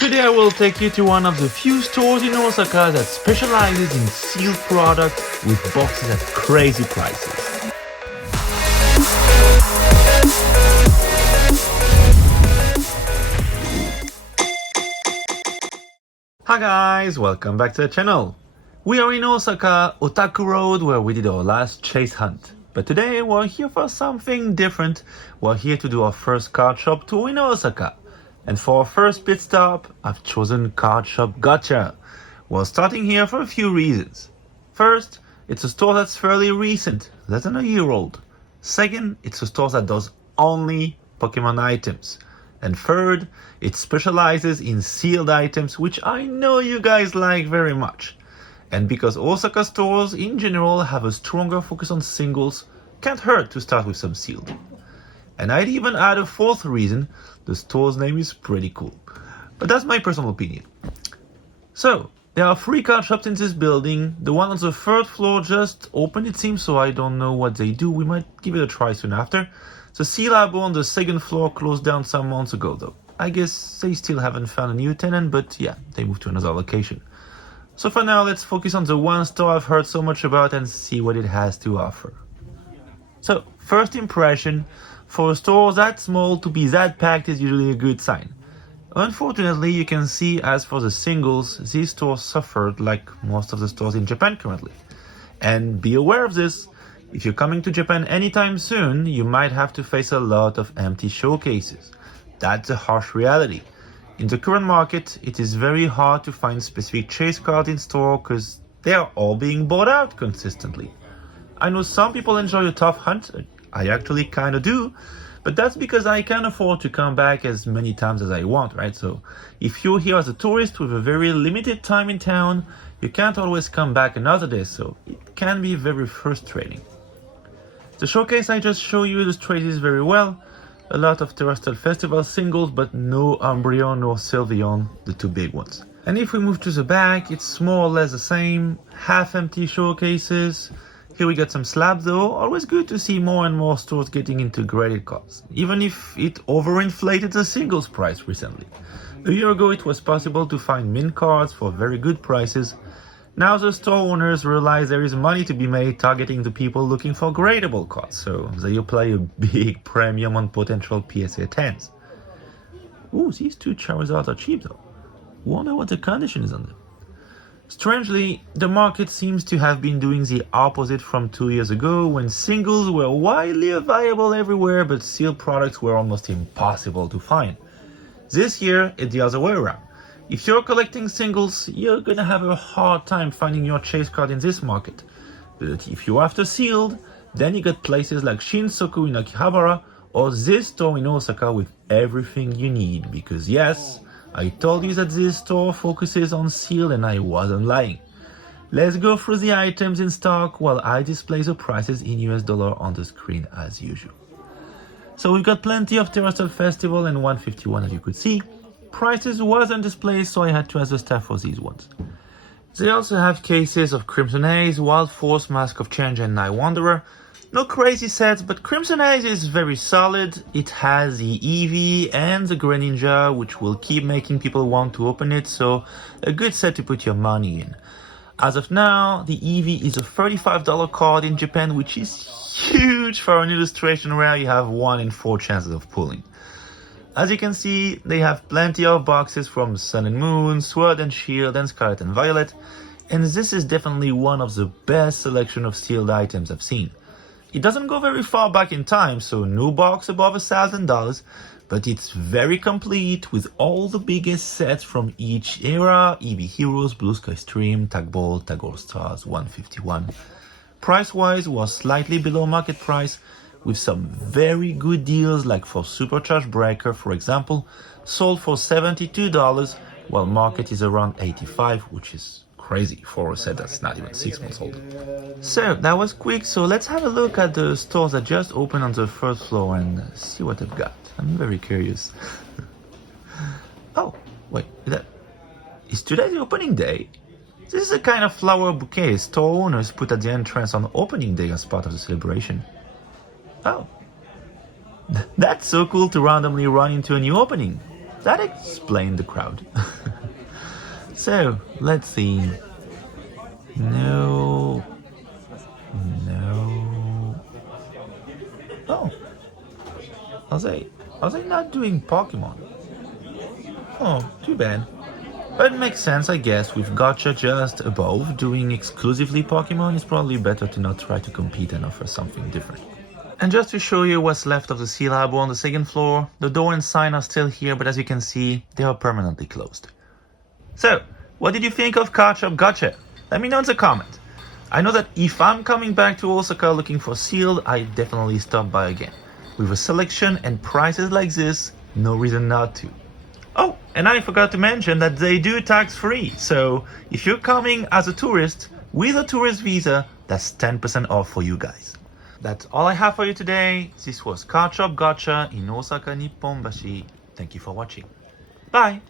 Today I will take you to one of the few stores in Osaka that specializes in sealed products with boxes at crazy prices. Hi guys, welcome back to the channel. We are in Osaka, Otaku Road, where we did our last chase hunt. But today we're here for something different. We're here to do our first card shop tour in Osaka. And for our first pit stop, I've chosen Card Shop Gotcha. We're starting here for a few reasons. First, it's a store that's fairly recent, less than a year old. Second, it's a store that does only Pokemon items. And third, it specializes in sealed items, which I know you guys like very much. And because Osaka stores in general have a stronger focus on singles, can't hurt to start with some sealed. And I'd even add a fourth reason: the store's name is pretty cool. But that's my personal opinion. So, there are 3 card shops in this building. The one on the 3rd floor just opened, it seems, so I don't know what they do. We might give it a try soon after. The Sea Labo on the 2nd floor closed down some months ago though. I guess they still haven't found a new tenant, but yeah, they moved to another location. So for now, let's focus on the one store I've heard so much about and see what it has to offer. So, first impression, for a store that small to be that packed is usually a good sign. Unfortunately, you can see as for the singles, this store suffered like most of the stores in Japan currently. And be aware of this, if you're coming to Japan anytime soon, you might have to face a lot of empty showcases. That's a harsh reality. In the current market, it is very hard to find specific chase cards in store because they are all being bought out consistently. I know some people enjoy a tough hunt, I actually kinda do, but that's because I can't afford to come back as many times as I want, right? So if you're here as a tourist with a very limited time in town, you can't always come back another day, so it can be very frustrating. The showcase I just showed you illustrates this very well. A lot of Terastal Festival singles, but no Umbreon or Sylveon, the 2 big ones. And if we move to the back, it's more or less the same, half empty showcases. Here we got some slabs though. Always good to see more and more stores getting into graded cards, even if it overinflated the singles price recently. A year ago it was possible to find mint cards for very good prices. Now the store owners realize there is money to be made targeting the people looking for gradable cards, so they apply a big premium on potential PSA 10s. Ooh, these 2 Charizards are cheap though. Wonder what the condition is on them. Strangely, the market seems to have been doing the opposite from 2 years ago, when singles were widely available everywhere but sealed products were almost impossible to find. This year, it's the other way around. If you're collecting singles, you're gonna have a hard time finding your chase card in this market. But if you're after sealed, then you got places like Shinsoku in Akihabara or this store in Osaka with everything you need, because yes, I told you that this store focuses on sealed and I wasn't lying. Let's go through the items in stock while I display the prices in US dollar on the screen as usual. So we've got plenty of Terastal Festival and 151 as you could see. Prices wasn't displayed, so I had to ask the staff for these ones. They also have cases of Crimson Haze, Wild Force, Mask of Change and Night Wanderer. No crazy sets, but Crimson Haze is very solid. It has the Eevee and the Greninja, which will keep making people want to open it, so a good set to put your money in. As of now, the Eevee is a $35 card in Japan, which is huge for an illustration where you have 1 in 4 chances of pulling. As you can see, they have plenty of boxes from Sun and Moon, Sword and Shield, and Scarlet and Violet, and this is definitely one of the best selection of sealed items I've seen. It doesn't go very far back in time, so no box above $1,000, but it's very complete with all the biggest sets from each era: Eevee Heroes, Blue Sky Stream, Tag Ball, Tag All Stars, 151. Price-wise was slightly below market price, with some very good deals like for Supercharged Breaker, for example, sold for $72, while market is around $85, which is crazy for a set that's not even 6 months old. So that was quick, so let's have a look at the stores that just opened on the 1st floor and see what they've got. I'm very curious. Oh, wait, is today the opening day? This is a kind of flower bouquet store owners put at the entrance on opening day as part of the celebration. Oh, that's so cool to randomly run into a new opening. That explained the crowd. So, let's see. No. No. Oh. Are they not doing Pokemon? Oh, too bad. But it makes sense, I guess. With Gacha just above, doing exclusively Pokemon, it's probably better to not try to compete and offer something different. And just to show you what's left of the Sea Labo on the second floor, the door and sign are still here, but as you can see, they are permanently closed. So, what did you think of Card Shop Gacha? Let me know in the comment. I know that if I'm coming back to Osaka looking for sealed, I definitely stop by again. With a selection and prices like this, no reason not to. Oh, and I forgot to mention that they do tax-free, so if you're coming as a tourist with a tourist visa, that's 10% off for you guys. That's all I have for you today. This was Card Shop Gacha in Osaka, Nipponbashi. Thank you for watching. Bye!